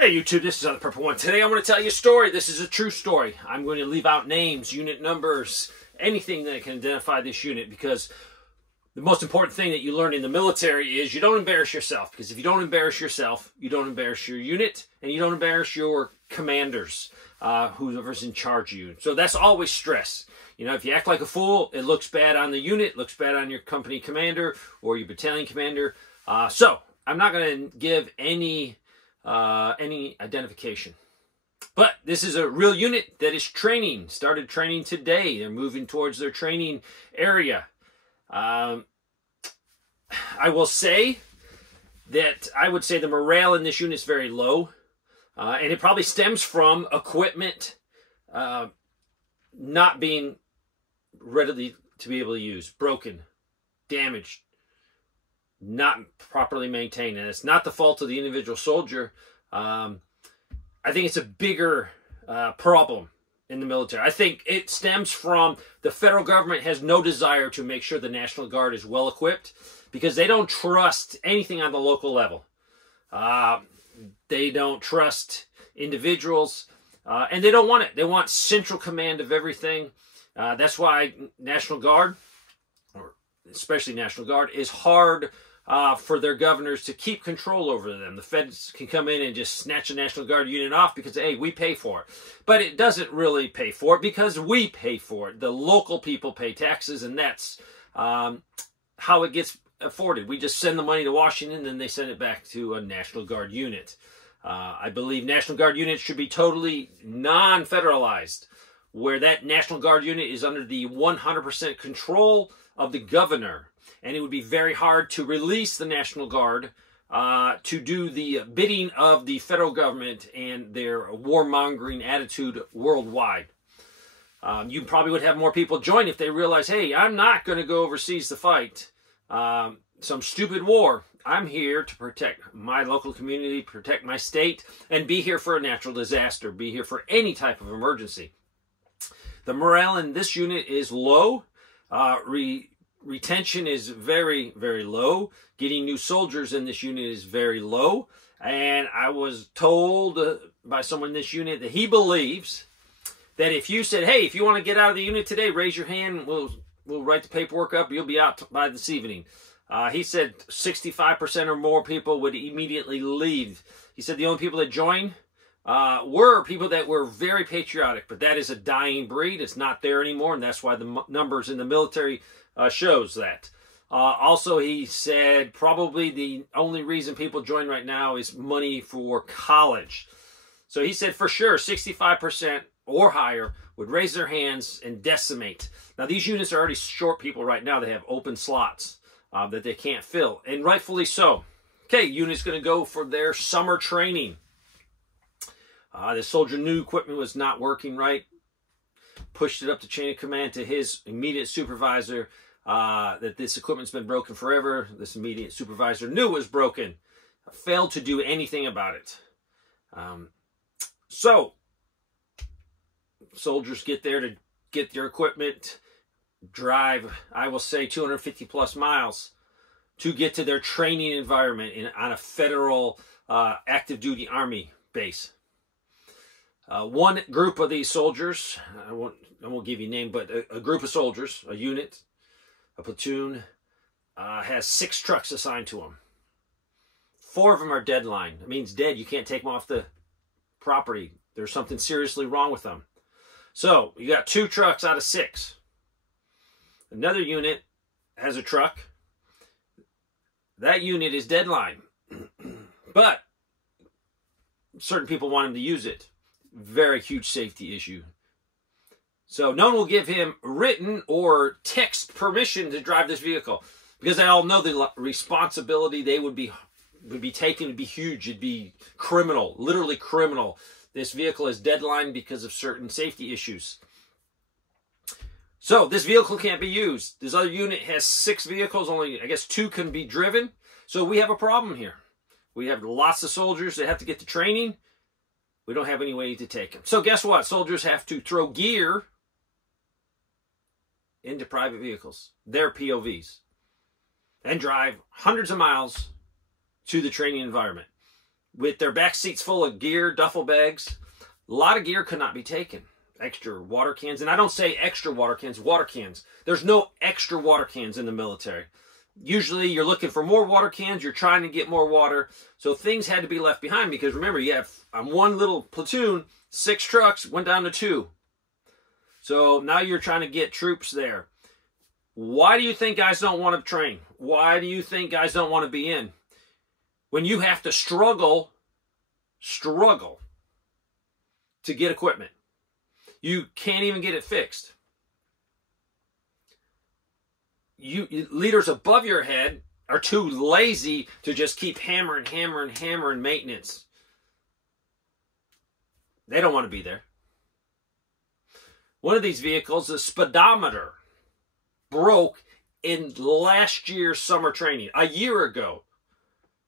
Hey YouTube, this is On the Purple One. Today I'm going to tell you a story. This is a true story. I'm going to leave out names, unit numbers, anything that can identify this unit, because the most important thing that you learn in the military is you don't embarrass yourself. Because if you don't embarrass yourself, you don't embarrass your unit, and you don't embarrass your commanders, whoever's in charge of you. So that's always stress. You know, if you act like a fool, it looks bad on the unit, looks bad on your company commander or your battalion commander. So I'm not going to give any identification. But this is a real unit that is training, started training today. They're moving towards their training area. I will say that I would say the morale in this unit is very low. And it probably stems from equipment not being readily to be able to use, broken, damaged, not properly maintained. And it's not the fault of the individual soldier. I think it's a bigger problem in the military. I think it stems from the federal government has no desire to make sure the National Guard is well equipped, because they don't trust anything on the local level. They don't trust individuals, and they don't want it. They want central command of everything. That's why National Guard, or especially National Guard, is hard for their governors to keep control over them. The feds can come in and just snatch a National Guard unit off because, hey, we pay for it. But it doesn't really pay for it because we pay for it. The local people pay taxes, and that's how it gets afforded. We just send the money to Washington, and then they send it back to a National Guard unit. I believe National Guard units should be totally non-federalized, where that National Guard unit is under the 100% control of the governor. And it would be very hard to release the National Guard to do the bidding of the federal government and their warmongering attitude worldwide. You probably would have more people join if they realize, hey, I'm not going to go overseas to fight some stupid war. I'm here to protect my local community, protect my state, and be here for a natural disaster, be here for any type of emergency. The morale in this unit is low. Retention is very, very low. Getting new soldiers in this unit is very low. And I was told by someone in this unit that he believes that if you said, hey, if you want to get out of the unit today, raise your hand. We'll write the paperwork up. You'll be out by this evening. He said 65% or more people would immediately leave. He said the only people that joined were people that were very patriotic. But that is a dying breed. It's not there anymore. And that's why the numbers in the military shows that. Also, he said probably the only reason people join right now is money for college. So he said for sure 65% or higher would raise their hands and decimate. Now, these units are already short people right now. They have open slots that they can't fill, and rightfully so. Okay, unit's going to go for their summer training. The soldier knew equipment was not working right. Pushed it up the chain of command to his immediate supervisor that this equipment's been broken forever. This immediate supervisor knew it was broken, failed to do anything about it. So, soldiers get there to get their equipment, drive, I will say, 250 plus miles to get to their training environment on a federal active duty Army base. One group of these soldiers, I won't give you a name, but a group of soldiers, a unit, a platoon, has 6 trucks assigned to them. 4 of them are deadline. It means dead. You can't take them off the property. There's something seriously wrong with them. So you got 2 trucks out of 6. Another unit has a truck. That unit is deadline. But certain people want him to use it. Very huge safety issue. So no one will give him written or text permission to drive this vehicle, because they all know the responsibility they would be taking would be huge. It'd be criminal, literally criminal. This vehicle is deadline because of certain safety issues. So this vehicle can't be used. This other unit has 6 vehicles. Only, I guess, 2 can be driven. So we have a problem here. We have lots of soldiers that have to get to training. We don't have any way to take them. So guess what? Soldiers have to throw gear into private vehicles, their POVs, and drive hundreds of miles to the training environment. with their back seats full of gear, duffel bags. A lot of gear could not be taken. Extra water cans. And I don't say extra water cans, water cans. There's no extra water cans in the military. Usually you're looking for more water cans. You're trying to get more water. So things had to be left behind because remember, you have on one little platoon, 6 trucks, went down to 2. So now you're trying to get troops there. Why do you think guys don't want to train? Why do you think guys don't want to be in? When you have to struggle to get equipment. You can't even get it fixed. Leaders above your head are too lazy to just keep hammering maintenance. They don't want to be there. One of these vehicles, the speedometer, broke in last year's summer training. A year ago.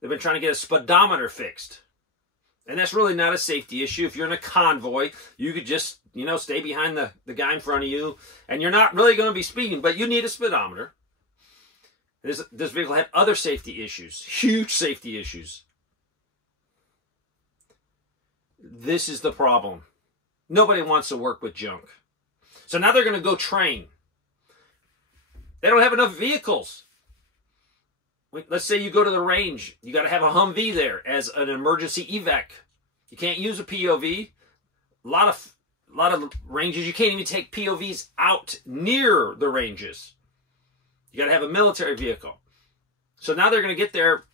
They've been trying to get a speedometer fixed. And that's really not a safety issue. If you're in a convoy, you could just, stay behind the guy in front of you. And you're not really going to be speeding, but you need a speedometer. This vehicle had other safety issues. Huge safety issues. This is the problem. Nobody wants to work with junk. So now they're going to go train. They don't have enough vehicles. Let's say you go to the range. You got to have a Humvee there as an emergency evac. You can't use a POV. A lot of ranges, you can't even take POVs out near the ranges. You got to have a military vehicle. So now they're going to get there.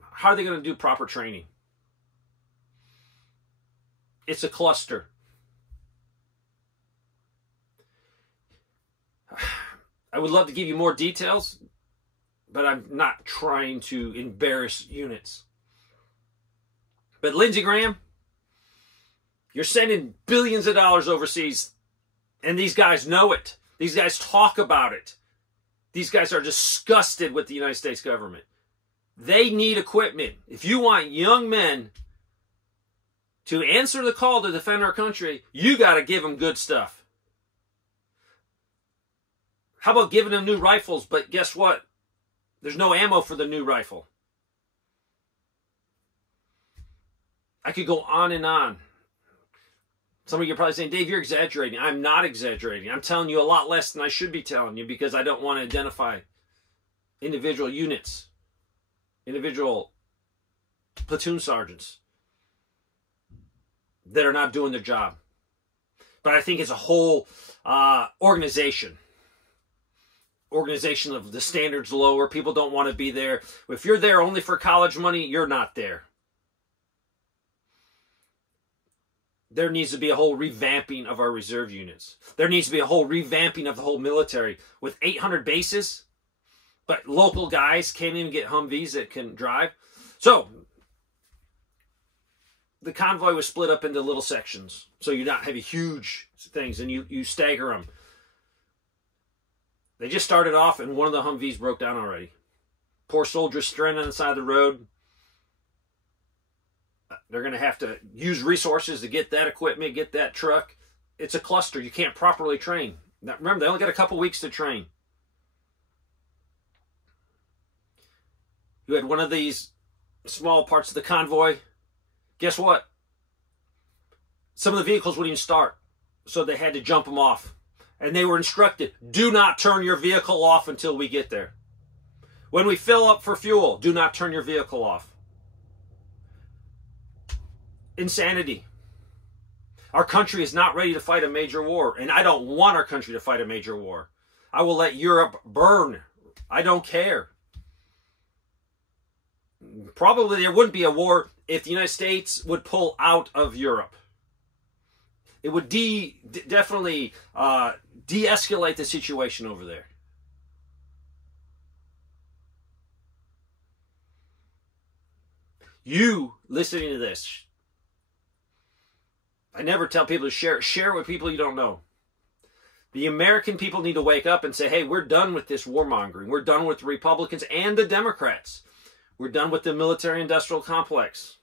How are they going to do proper training? It's a cluster. I would love to give you more details, but I'm not trying to embarrass units. But Lindsey Graham, you're sending billions of dollars overseas, and these guys know it. These guys talk about it. These guys are disgusted with the United States government. They need equipment. If you want young men to answer the call to defend our country, you got to give them good stuff. How about giving them new rifles, but guess what? There's no ammo for the new rifle. I could go on and on. Some of you are probably saying, Dave, you're exaggerating. I'm not exaggerating. I'm telling you a lot less than I should be telling you because I don't want to identify individual units, individual platoon sergeants that are not doing their job. But I think it's a whole organization of the standards lower. People don't want to be there. If you're there only for college money, you're not there. There needs to be a whole revamping of our reserve units. There needs to be a whole revamping of the whole military. With 800 bases, but local guys can't even get Humvees that can drive. So, the convoy was split up into little sections. So you not have huge things, and you stagger them. They just started off, and one of the Humvees broke down already. Poor soldiers stranded on the side of the road. They're going to have to use resources to get that equipment, get that truck. It's a cluster. You can't properly train. Now, remember, they only got a couple weeks to train. You had one of these small parts of the convoy. Guess what? Some of the vehicles wouldn't even start, so they had to jump them off. And they were instructed, do not turn your vehicle off until we get there. When we fill up for fuel, do not turn your vehicle off. Insanity. Our country is not ready to fight a major war, and I don't want our country to fight a major war. I will let Europe burn. I don't care. Probably there wouldn't be a war if the United States would pull out of Europe. It would definitely de-escalate the situation over there. You listening to this, I never tell people to share it with people you don't know. The American people need to wake up and say, hey, we're done with this warmongering. We're done with the Republicans and the Democrats. We're done with the military-industrial complex.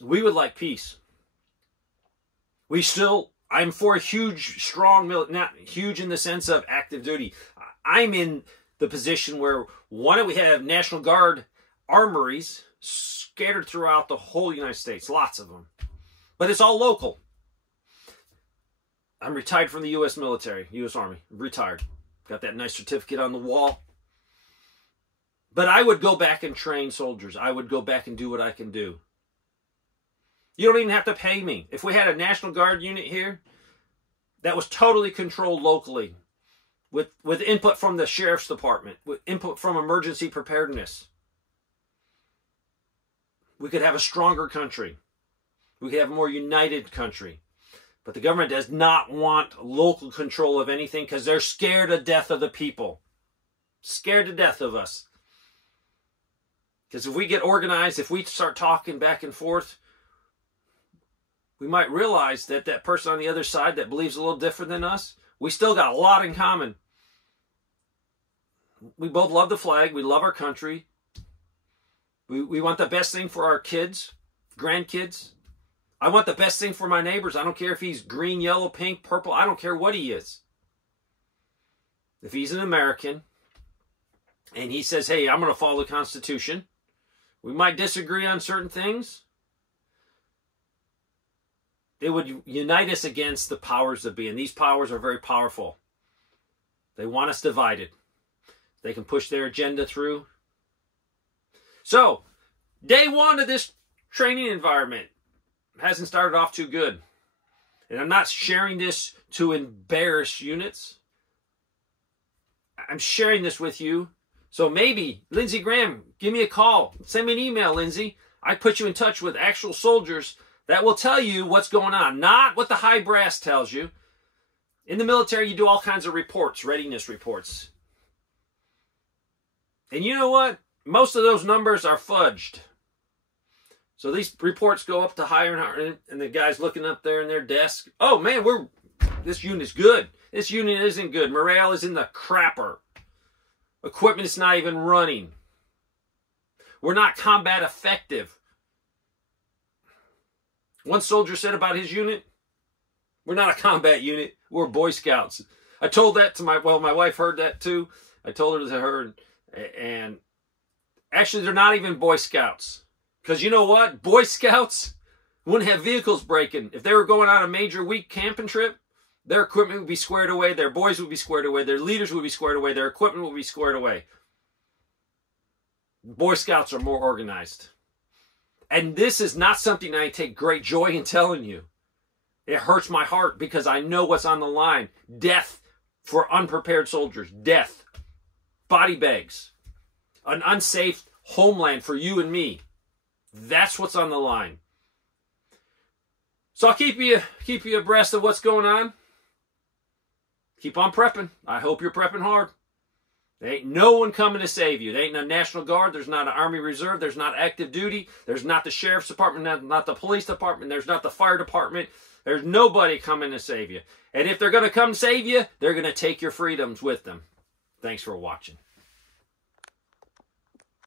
We would like peace. I'm for a huge, strong, not huge in the sense of active duty. I'm in the position where, why don't we have National Guard armories, scattered throughout the whole United States, lots of them. But it's all local. I'm retired from the U.S. military, U.S. Army. I'm retired. Got that nice certificate on the wall. But I would go back and train soldiers. I would go back and do what I can do. You don't even have to pay me. If we had a National Guard unit here that was totally controlled locally, with input from the Sheriff's Department, with input from emergency preparedness, we could have a stronger country. We could have a more united country. But the government does not want local control of anything because they're scared to death of the people. Scared to death of us. Because if we get organized, if we start talking back and forth, we might realize that that person on the other side that believes a little different than us, we still got a lot in common. We both love the flag. We love our country. We want the best thing for our kids, grandkids. I want the best thing for my neighbors. I don't care if he's green, yellow, pink, purple. I don't care what he is. If he's an American and he says, hey, I'm going to follow the Constitution, we might disagree on certain things. It would unite us against the powers that be. And these powers are very powerful. They want us divided. They can push their agenda through. So, day one of this training environment hasn't started off too good. And I'm not sharing this to embarrass units. I'm sharing this with you. So maybe, Lindsey Graham, give me a call. Send me an email, Lindsey. I put you in touch with actual soldiers that will tell you what's going on. Not what the high brass tells you. In the military, you do all kinds of reports, readiness reports. And you know what? Most of those numbers are fudged. So these reports go up to higher and higher, and the guy's looking up there in their desk. Oh man, this unit's good. This unit isn't good. Morale is in the crapper. Equipment is not even running. We're not combat effective. One soldier said about his unit, we're not a combat unit. We're Boy Scouts. I told that to my wife heard that too. I told her to her, and actually they're not even Boy Scouts. Because you know what? Boy Scouts wouldn't have vehicles breaking. If they were going on a major week camping trip, their equipment would be squared away, their boys would be squared away, their leaders would be squared away, their equipment would be squared away. Boy Scouts are more organized. And this is not something I take great joy in telling you. It hurts my heart because I know what's on the line. Death for unprepared soldiers. Death. Body bags. An unsafe homeland for you and me. That's what's on the line. So I'll keep you abreast of what's going on. Keep on prepping. I hope you're prepping hard. There ain't no one coming to save you. There ain't no National Guard. There's not an Army Reserve. There's not active duty. There's not the Sheriff's Department. Not the Police Department. There's not the Fire Department. There's nobody coming to save you. And if they're going to come save you, they're going to take your freedoms with them. Thanks for watching.